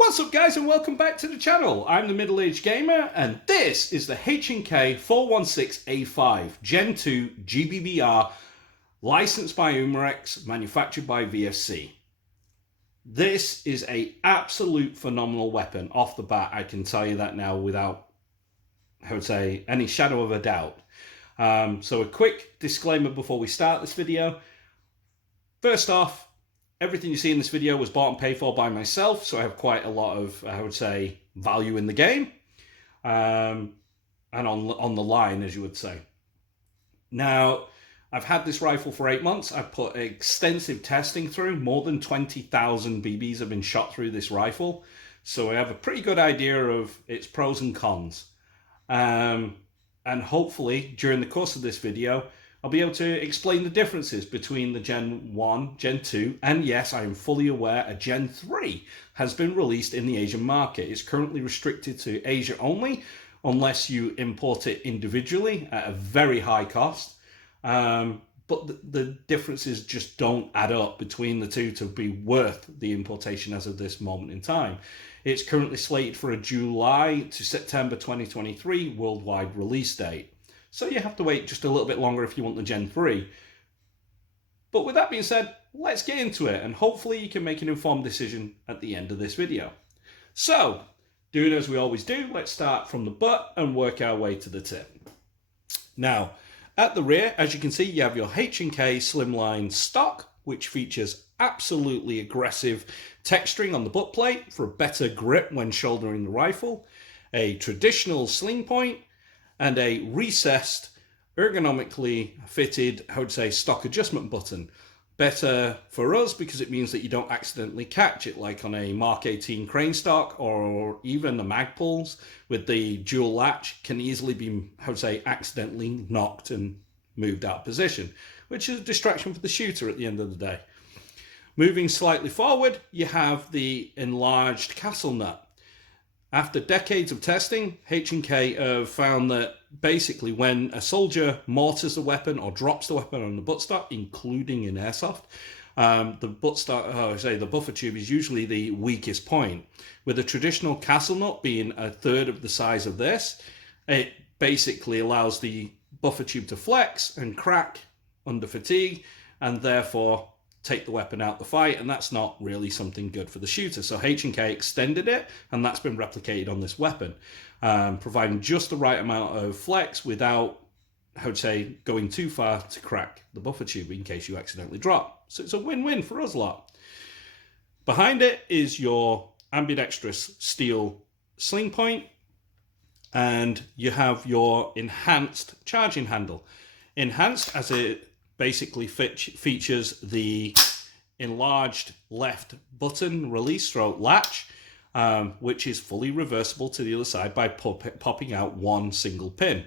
What's up guys and welcome back to the channel. I'm the middle-aged gamer and this is the HK416A5 Gen2 GBBR licensed by Umarex, manufactured by VFC. This is an absolute phenomenal weapon off the bat, I can tell you that now without, any shadow of a doubt. So a quick disclaimer before we start this video. First off, everything you see in this video was bought and paid for by myself, so I have quite a lot of, value in the game, and on the line, as you would say. Now, I've had this rifle for 8 months. I've put extensive testing through. More than 20,000 BBs have been shot through this rifle, so I have a pretty good idea of its pros and cons. And hopefully, during the course of this video, I'll be able to explain the differences between the Gen 1, Gen 2, and yes, I am fully aware a Gen 3 has been released in the Asian market. It's currently restricted to Asia only, unless you import it individually at a very high cost. But the differences just don't add up between the two to be worth the importation as of this moment in time. It's currently slated for a July to September 2023 worldwide release date. So you have to wait just a little bit longer if you want the Gen 3. But with that being said, let's get into it and hopefully you can make an informed decision at the end of this video. So, doing as we always do, let's start from the butt and work our way to the tip. Now, at the rear, as you can see, you have your H&K slimline stock, which features absolutely aggressive texturing on the butt plate for a better grip when shouldering the rifle, a traditional sling point, and a recessed, ergonomically fitted, stock adjustment button. Better for us because it means that you don't accidentally catch it like on a Mark 18 crane stock or even the Magpuls with the dual latch can easily be, accidentally knocked and moved out of position, which is a distraction for the shooter at the end of the day. Moving slightly forward, you have the enlarged castle nut. After decades of testing, H&K have found that basically when a soldier mortars the weapon or drops the weapon on the buttstock, including in airsoft, the buffer tube is usually the weakest point. With a traditional castle nut being a third of the size of this, it basically allows the buffer tube to flex and crack under fatigue and therefore take the weapon out the fight, and that's not really something good for the shooter. So H&K extended it, and that's been replicated on this weapon, providing just the right amount of flex without, going too far to crack the buffer tube in case you accidentally drop. So it's a win-win for us lot. Behind it is your ambidextrous steel sling point, and you have your enhanced charging handle. Enhanced as it basically features the enlarged left button release stroke latch, which is fully reversible to the other side by popping out one single pin.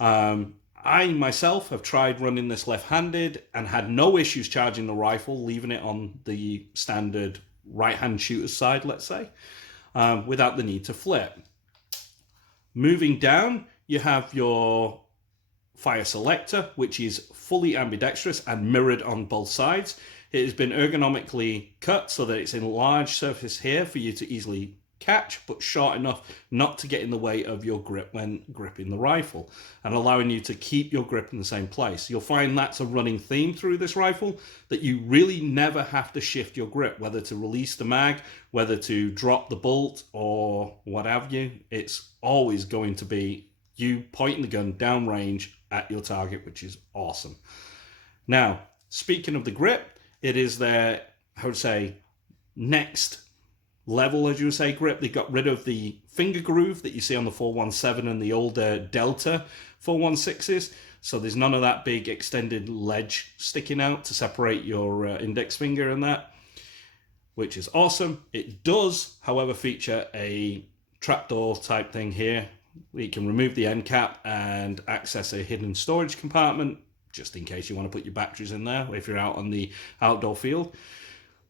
I myself have tried running this left-handed and had no issues charging the rifle, leaving it on the standard right-hand shooter's side, let's say, without the need to flip. Moving down, you have your fire selector, which is fully ambidextrous and mirrored on both sides. It has been ergonomically cut so that it's in a large surface here for you to easily catch, but short enough not to get in the way of your grip when gripping the rifle, and allowing you to keep your grip in the same place. You'll find that's a running theme through this rifle, that you really never have to shift your grip, whether to release the mag, whether to drop the bolt, or what have you. It's always going to be you pointing the gun downrange at your target, which is awesome. Now, speaking of the grip, it is their, next level, as you would say, grip. They got rid of the finger groove that you see on the 417 and the older Delta 416s. So there's none of that big extended ledge sticking out to separate your index finger and that, which is awesome. It does, however, feature a trapdoor type thing here. You can remove the end cap and access a hidden storage compartment, just in case you want to put your batteries in there if you're out on the outdoor field.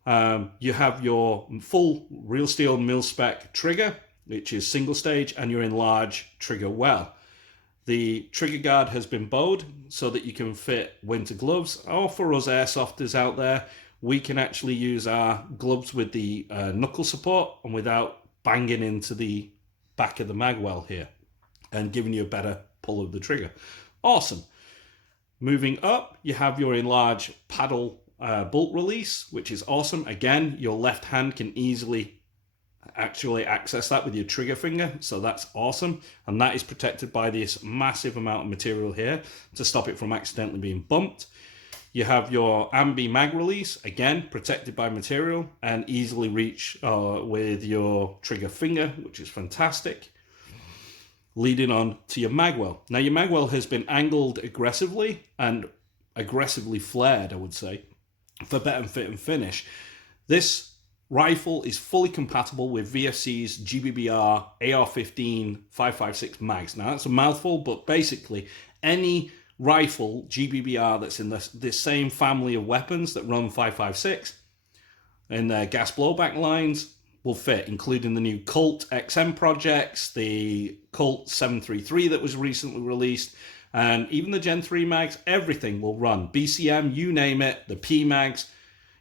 You have your full real steel mil-spec trigger, which is single stage, and your enlarged trigger well. The trigger guard has been bowed so that you can fit winter gloves, or for us airsofters out there, we can actually use our gloves with the knuckle support and without banging into the back of the mag well here and giving you a better pull of the trigger. Awesome. Moving up, you have your enlarged paddle bolt release, which is awesome. Again, your left hand can easily actually access that with your trigger finger, so that's awesome. And that is protected by this massive amount of material here to stop it from accidentally being bumped. You have your ambi mag release, again protected by material and easily reach with your trigger finger, which is fantastic. Leading on to your magwell. Now your magwell has been angled aggressively and aggressively flared, I would say, for better fit and finish. This rifle is fully compatible with VFC's GBBR AR-15 5.56 mags. Now that's a mouthful, but basically any rifle GBBR that's in this same family of weapons that run 5.56 in their gas blowback lines will fit, including the new Colt XM projects, the Colt 733 that was recently released, and even the Gen 3 mags. Everything will run. BCM, you name it, the P mags,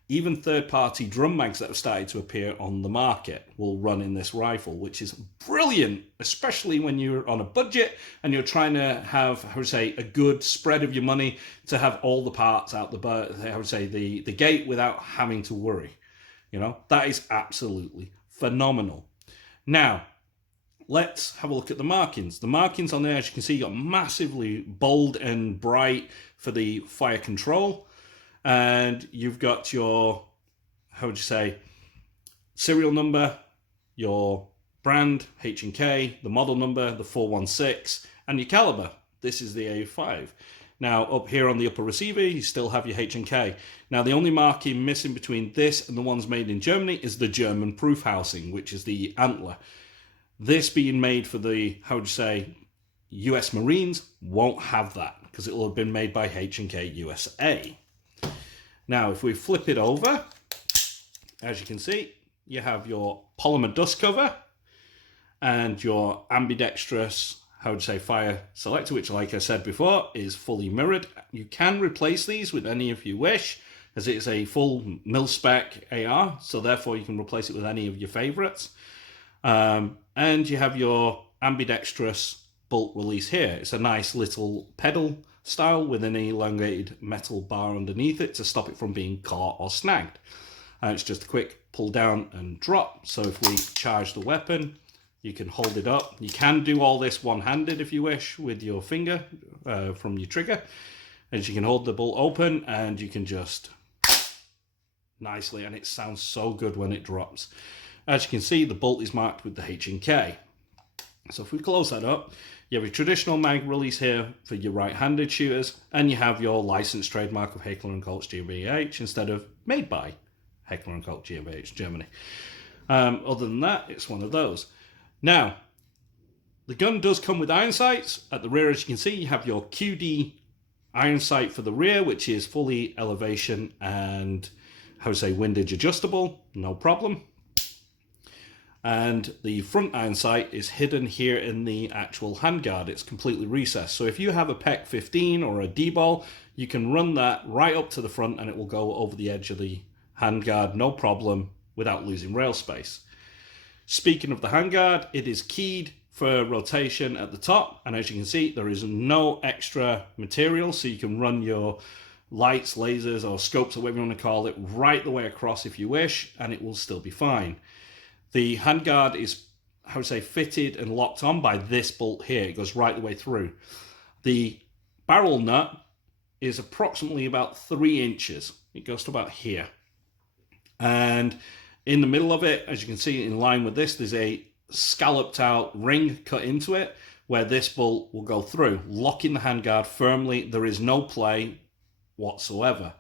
even third-party drum mags that have started to appear on the market will run in this rifle, which is brilliant, especially when you're on a budget and you're trying to have, how to say, a good spread of your money to have all the parts out the gate without having to worry. You know, that is absolutely phenomenal. Now, let's have a look at the markings. The markings on there, as you can see, got massively bold and bright for the fire control. And you've got your, serial number, your brand, H&K, the model number, the 416, and your caliber. This is the A5. Now, up here on the upper receiver, you still have your H&K. Now, the only marking missing between this and the ones made in Germany is the German proof housing, which is the antler. This being made for the, US Marines won't have that because it will have been made by H&K USA. Now, if we flip it over, as you can see, you have your polymer dust cover and your ambidextrous, fire selector, which, like I said before, is fully mirrored. You can replace these with any if you wish, as it is a full mil-spec AR, so therefore you can replace it with any of your favorites. And you have your ambidextrous bolt release here. It's a nice little pedal style with an elongated metal bar underneath it to stop it from being caught or snagged. And it's just a quick pull down and drop. So if we charge the weapon, you can hold it up. You can do all this one-handed if you wish with your finger from your trigger. And you can hold the bolt open and you can just nicely, and it sounds so good when it drops. As you can see, the bolt is marked with the H&K. So if we close that up, you have your traditional mag release here for your right-handed shooters, and you have your licensed trademark of Heckler & Koch GmbH instead of made by Heckler & Koch GmbH Germany. Other than that, it's one of those. Now, the gun does come with iron sights. At the rear, as you can see, you have your QD iron sight for the rear, which is fully elevation and, windage adjustable, no problem. And the front iron sight is hidden here in the actual handguard. It's completely recessed. So if you have a PEC 15 or a D-ball, you can run that right up to the front and it will go over the edge of the handguard, no problem, without losing rail space. Speaking of the handguard, it is keyed for rotation at the top. And as you can see, there is no extra material. So you can run your lights, lasers, or scopes, or whatever you want to call it, right the way across if you wish, and it will still be fine. The handguard is, fitted and locked on by this bolt here. It goes right the way through. The barrel nut is approximately about 3 inches. It goes to about here. And in the middle of it, as you can see, in line with this, there's a scalloped out ring cut into it where this bolt will go through, locking the handguard firmly. There is no play whatsoever.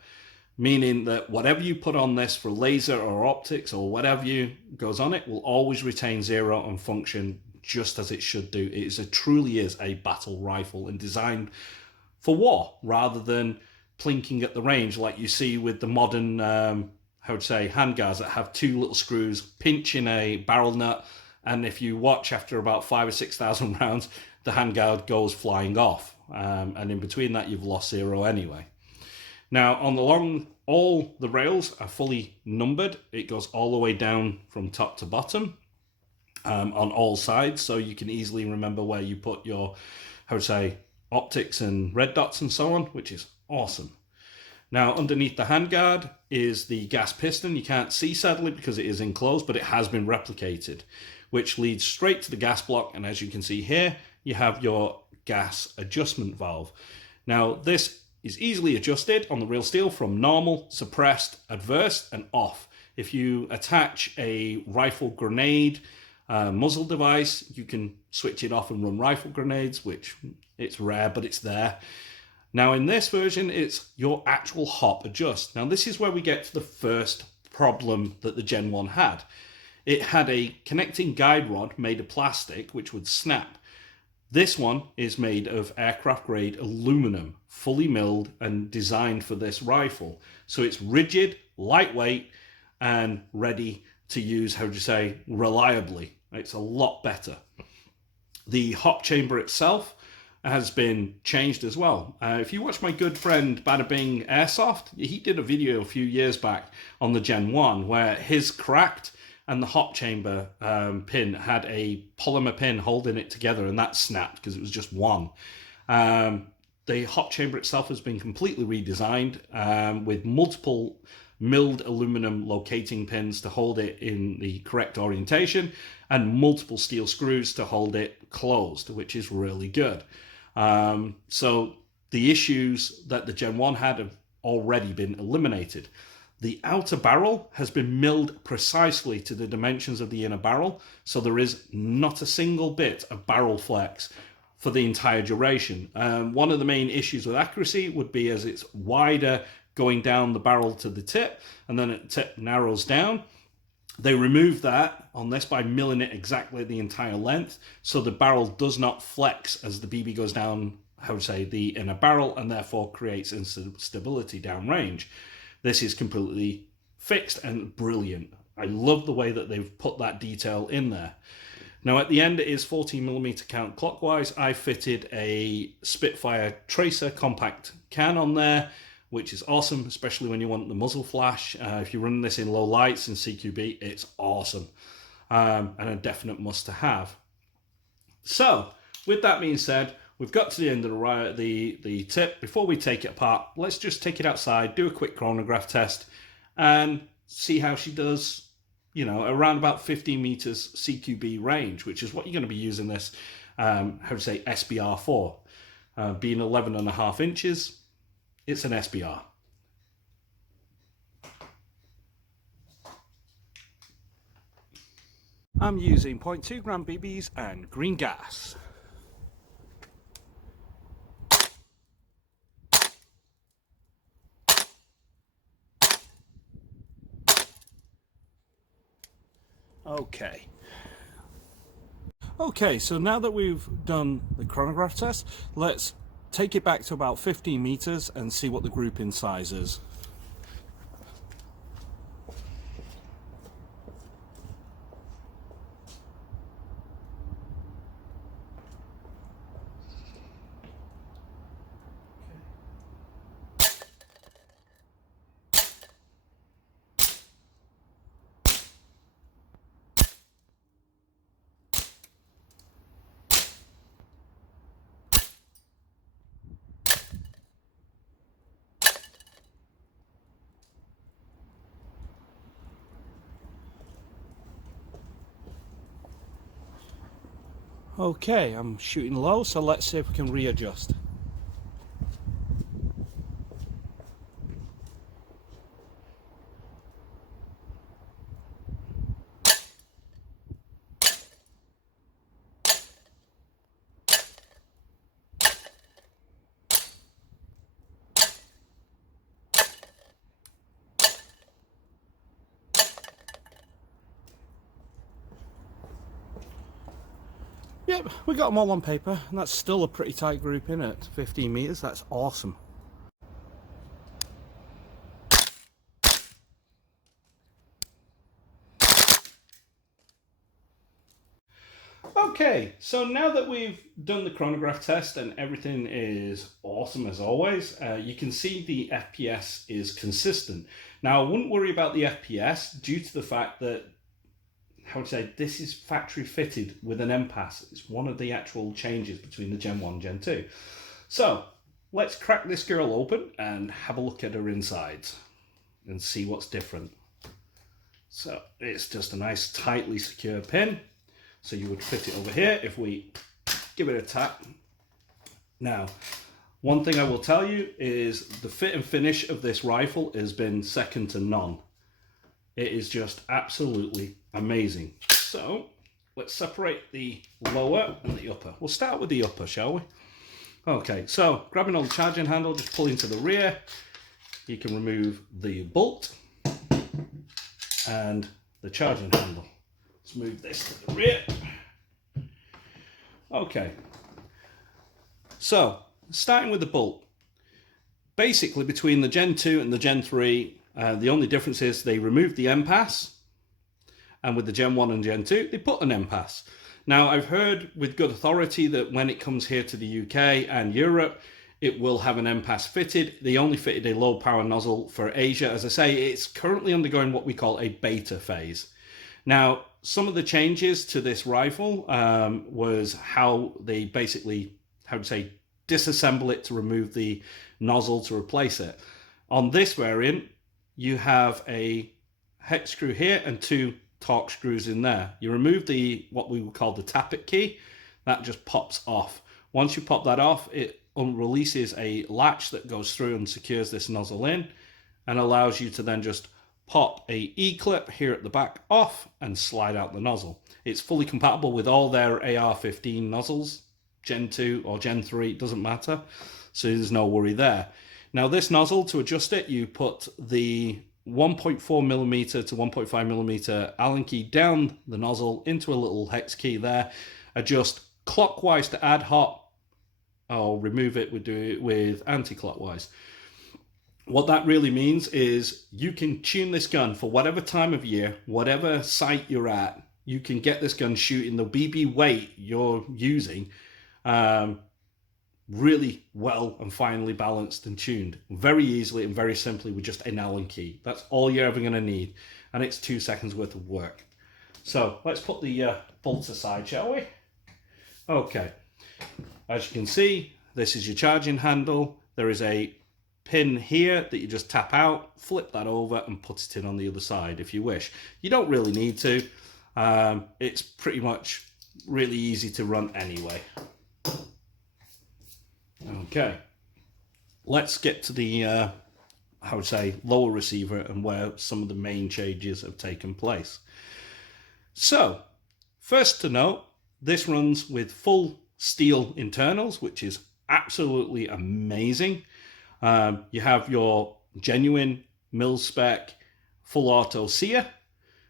Meaning that whatever you put on this for laser or optics or whatever goes on it will always retain zero and function just as it should do. It truly is a battle rifle and designed for war rather than plinking at the range like you see with the modern, handguards that have 2 little screws pinching a barrel nut. And if you watch after about 5,000 or 6,000 rounds, the handguard goes flying off. And in between that, you've lost zero anyway. Now on the long, all the rails are fully numbered. It goes all the way down from top to bottom on all sides, so you can easily remember where you put your, how to say, optics and red dots and so on, which is awesome. Now underneath the handguard is the gas piston. You can't see sadly because it is enclosed, but it has been replicated, which leads straight to the gas block. And as you can see here, you have your gas adjustment valve. Now this is easily adjusted on the real steel from normal, suppressed, adverse, and off. If you attach a rifle grenade muzzle device, you can switch it off and run rifle grenades, which it's rare, but it's there. Now in this version, it's your actual hop adjust. Now this is where we get to the first problem that the Gen 1 had. It had a connecting guide rod made of plastic, which would snap. This one is made of aircraft grade aluminum, fully milled and designed for this rifle. So it's rigid, lightweight, and ready to use, how do you say, reliably. It's a lot better. The hop chamber itself has been changed as well. If you watch my good friend Bada Bing Airsoft, he did a video a few years back on the Gen 1 where his cracked and the hop chamber pin had a polymer pin holding it together, and that snapped because it was just one. The hop chamber itself has been completely redesigned with multiple milled aluminum locating pins to hold it in the correct orientation and multiple steel screws to hold it closed, which is really good. So the issues that the Gen 1 had have already been eliminated. The outer barrel has been milled precisely to the dimensions of the inner barrel, so there is not a single bit of barrel flex for the entire duration. One of the main issues with accuracy would be as it's wider going down the barrel to the tip, and then the tip narrows down. They removed that on this by milling it exactly the entire length, so the barrel does not flex as the BB goes down, how to say, the inner barrel, and therefore creates instability downrange. This is completely fixed and brilliant. I love the way that they've put that detail in there. Now at the end it is 14mm counterclockwise. I fitted a Spitfire Tracer compact can on there, which is awesome, especially when you want the muzzle flash. If you're running this in low lights in CQB, it's awesome and a definite must to have. So with that being said, we've got to the end of the tip. Before we take it apart, let's just take it outside, do a quick chronograph test, and see how she does, you know, around about 15 meters CQB range, which is what you're going to be using this, how to say, SBR for. Being 11.5 inches, it's an SBR. I'm using 0.2 gram BBs and green gas. Okay, so now that we've done the chronograph test, let's take it back to about 15 meters and see what the grouping size is. Okay, I'm shooting low, so let's see if we can readjust. Yep, we got them all on paper, and that's still a pretty tight group in at 15 meters. That's awesome. Okay, so now that we've done the chronograph test and everything is awesome as always, you can see the FPS is consistent. Now I wouldn't worry about the FPS due to the fact that, how would I say, this is factory fitted with an MPAS. It's one of the actual changes between the Gen 1 and Gen 2. So let's crack this girl open and have a look at her insides and see what's different. So it's just a nice tightly secure pin. So you would fit it over here if we give it a tap. Now, one thing I will tell you is the fit and finish of this rifle has been second to none. It is just absolutely amazing. So let's separate the lower and the upper. We'll start with the upper, shall we? Okay, so grabbing on the charging handle, just pull into the rear. You can remove the bolt and the charging handle. Let's move this to the rear. Okay, so starting with the bolt. Basically between the Gen 2 and the Gen 3, the only difference is they removed the MPAS, and with the Gen 1 and Gen 2, they put an MPAS. Now, I've heard with good authority that when it comes here to the UK and Europe, it will have an MPAS fitted. They only fitted a low power nozzle for Asia. As I say, it's currently undergoing what we call a beta phase. Now, some of the changes to this rifle was how they basically, how to say, disassemble it to remove the nozzle to replace it. On this variant, you have a hex screw here and two Torx screws in there. You remove the, what we would call the tappet key, that just pops off. Once you pop that off, it releases a latch that goes through and secures this nozzle in and allows you to then just pop a E-clip here at the back off and slide out the nozzle. It's fully compatible with all their AR-15 nozzles, Gen 2 or Gen 3, it doesn't matter. So there's no worry there. Now this nozzle, to adjust it, you put the 1.4mm to 1.5mm Allen key down the nozzle into a little hex key there. Adjust clockwise to add hot, or remove it, we do it with anti-clockwise. What that really means is you can tune this gun for whatever time of year, whatever site you're at. You can get this gun shooting the BB weight you're using really well and finely balanced and tuned very easily and very simply with just an Allen key. That's all you're ever going to need, and it's 2 seconds worth of work. So let's put the bolts aside, shall we? Okay, as you can see, this is your charging handle. There is a pin here that you just tap out, flip that over and put it in on the other side if you wish. You don't really need to. It's pretty much really easy to run anyway. Okay, let's get to the, I would say, lower receiver and where some of the main changes have taken place. So, first to note, this runs with full steel internals, which is absolutely amazing. You have your genuine mil-spec full auto sear,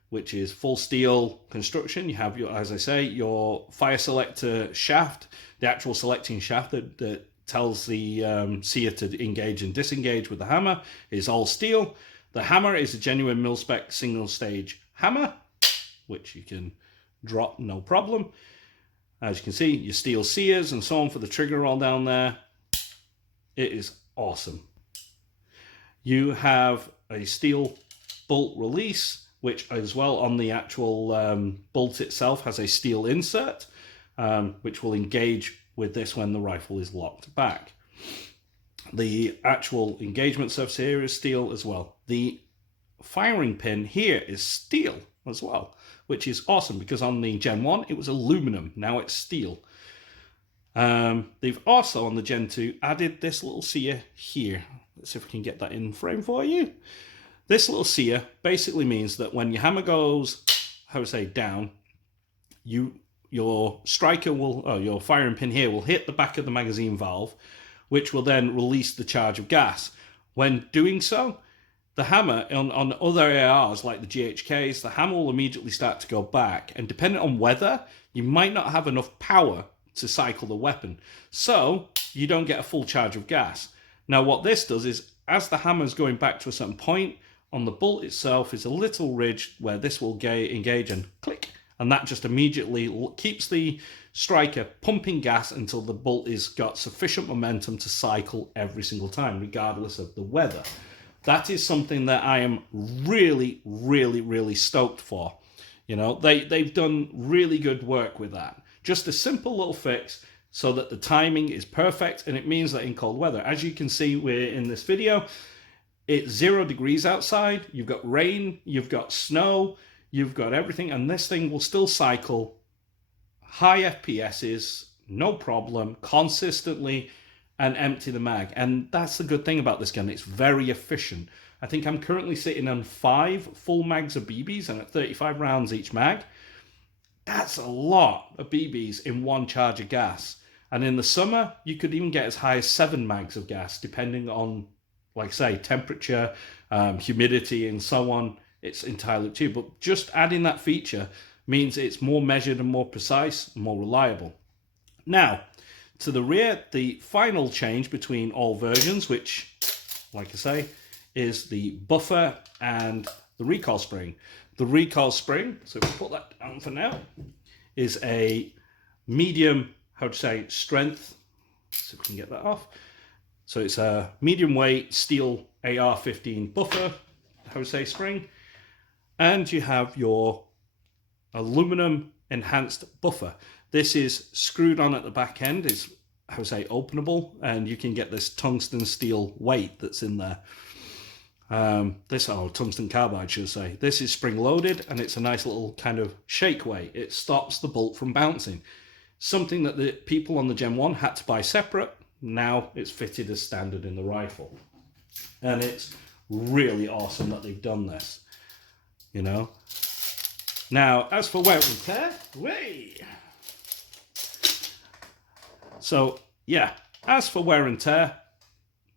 which is full steel construction. You have your, as I say, your fire selector shaft, the actual selecting shaft that tells the sear to engage and disengage with the hammer is all steel. The hammer is a genuine mil-spec single stage hammer, which you can drop no problem. As you can see, your steel sears and so on for the trigger all down there. It is awesome. You have a steel bolt release, which as well on the actual bolt itself has a steel insert, which will engage with this when the rifle is locked back. The actual engagement surface here is steel as well. The firing pin here is steel as well, which is awesome because on the Gen 1 it was aluminum, now it's steel. They've also on the Gen 2 added this little sear here. Let's see if we can get that in frame for you. This little sear basically means that when your hammer goes, how to say, down, your striker will, or your firing pin here will hit the back of the magazine valve, which will then release the charge of gas. When doing so, the hammer on other ARs like the GHKs, the hammer will immediately start to go back, and depending on weather, you might not have enough power to cycle the weapon, so you don't get a full charge of gas. Now what this does is, as the hammer is going back to a certain point, on the bolt itself is a little ridge where this will engage and click, and that just immediately keeps the striker pumping gas until the bolt has got sufficient momentum to cycle every single time, regardless of the weather. That is something that I am really, really, really stoked for. You know, they've done really good work with that. Just a simple little fix so that the timing is perfect, and it means that in cold weather, as you can see, we're in this video, it's 0 degrees outside, you've got rain, you've got snow, you've got everything, and this thing will still cycle high FPSs, no problem, consistently, and empty the mag. And that's the good thing about this gun, it's very efficient. I think I'm currently sitting on 5 full mags of BBs and at 35 rounds each mag. That's a lot of BBs in one charge of gas. And in the summer, you could even get as high as 7 mags of gas, depending on, like I say, temperature, humidity, and so on. It's entirely up to you. But just adding that feature means it's more measured and more precise, and more reliable. Now, to the rear, the final change between all versions, which, like I say, is the buffer and the recoil spring. The recoil spring, so if we put that down for now, is a medium, strength. So we can get that off. So it's a medium weight steel AR-15 buffer, spring. And you have your aluminum enhanced buffer. This is screwed on at the back end, is openable, and you can get this tungsten steel weight that's in there. Tungsten carbide, should I say. This is spring loaded, and it's a nice little kind of shake weight. It stops the bolt from bouncing. Something that the people on the Gen 1 had to buy separate. Now it's fitted as standard in the rifle. And it's really awesome that they've done this. You know? Now, as for wear and tear, so, yeah, as for wear and tear,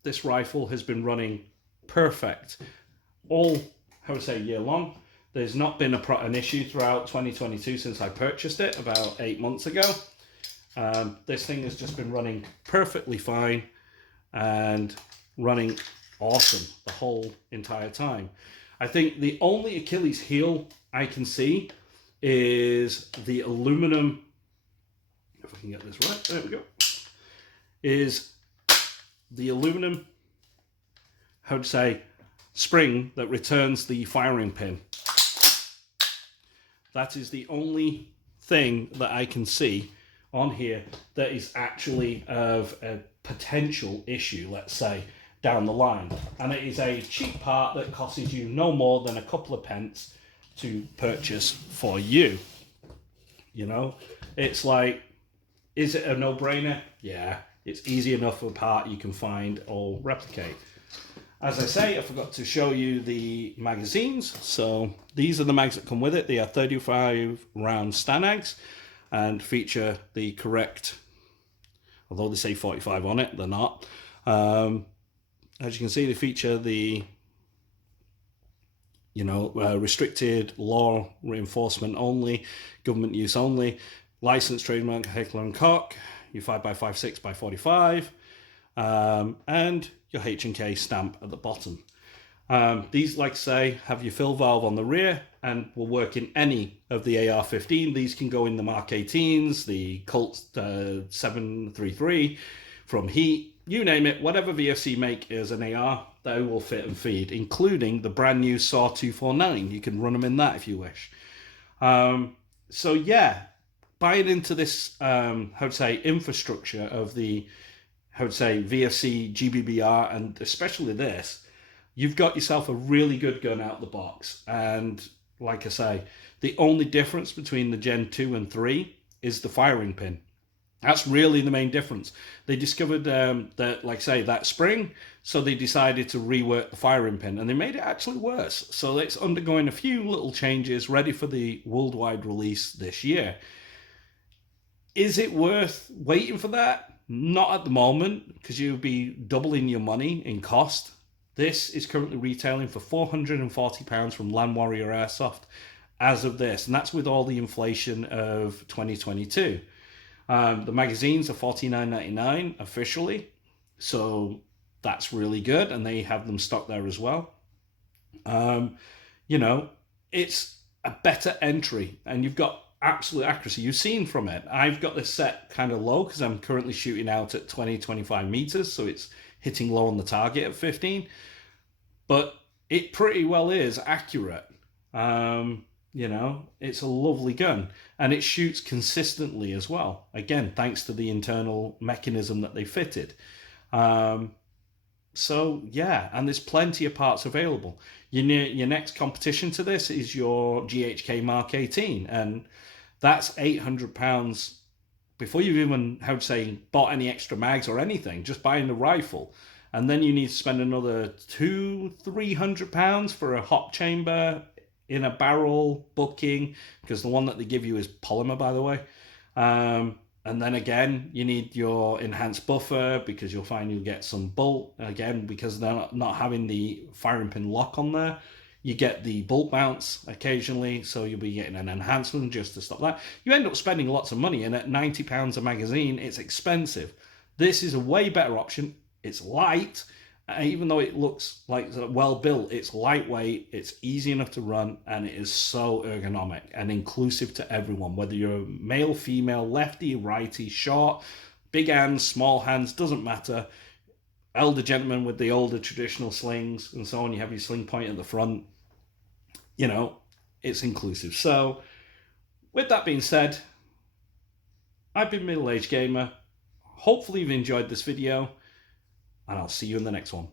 this rifle has been running perfect all, year long. There's not been an issue throughout 2022 since I purchased it about 8 months ago. This thing has just been running perfectly fine and running awesome the whole entire time. I think the only Achilles heel I can see is the aluminum, if I can get this right, there we go, is the aluminum, spring that returns the firing pin. That is the only thing that I can see on here that is actually of a potential issue, let's say, down the line. And it is a cheap part that costs you no more than a couple of pence to purchase for you. You know, it's like, is it a no-brainer? Yeah, it's easy enough of a part you can find or replicate. As I say, I forgot to show you the magazines. So these are the mags that come with it. They are 35 round Stanags and feature the correct, although they say 45 on it, they're not. As you can see, they feature the, restricted law reinforcement only, government use only, licensed trademark Heckler and Koch, your 5x5, 6x45, and your H&K stamp at the bottom. These, like I say, have your fill valve on the rear and will work in any of the AR-15. These can go in the Mark 18s, the Colt 733 from Heat, you name it, whatever VFC make is an AR, they will fit and feed, including the brand new SAW 249. You can run them in that if you wish. So yeah, buying into this, infrastructure of the, VFC GBBR, and especially this, you've got yourself a really good gun out the box. And like I say, the only difference between the Gen 2 and 3 is the firing pin. That's really the main difference. They discovered that, like I say, that spring, so they decided to rework the firing pin, and they made it actually worse. So it's undergoing a few little changes, ready for the worldwide release this year. Is it worth waiting for that? Not at the moment, because you'll be doubling your money in cost. This is currently retailing for £440 from Land Warrior Airsoft as of this, and that's with all the inflation of 2022. The magazines are $49.99 officially, so that's really good, and they have them stocked there as well. It's a better entry, and you've got absolute accuracy. You've seen from it. I've got this set kind of low because I'm currently shooting out at 20-25 meters, so it's hitting low on the target at 15. But it pretty well is accurate. You know, it's a lovely gun, and it shoots consistently as well. Again, thanks to the internal mechanism that they fitted. So yeah, and there's plenty of parts available. Your next competition to this is your GHK Mark 18, and that's £800 before you've even, how to say, bought any extra mags or anything. Just buying the rifle, and then you need to spend another £200-300 for a hop chamber in a barrel booking, because the one that they give you is polymer, by the way. And then again, you need your enhanced buffer, because you'll find you'll get some bolt, again, because they're not having the firing pin lock on there. You get the bolt bounce occasionally, so you'll be getting an enhancement just to stop that. You end up spending lots of money, and at £90 a magazine, it's expensive. This is a way better option. It's light, even though it looks like well built, it's lightweight, it's easy enough to run, and it is so ergonomic and inclusive to everyone, whether you're a male, female, lefty, righty, short, big hands, small hands, doesn't matter. Elder gentlemen with the older traditional slings and so on, you have your sling point at the front. You know, it's inclusive. So with that being said, I've been Middle Aged Gamer. Hopefully you've enjoyed this video, and I'll see you in the next one.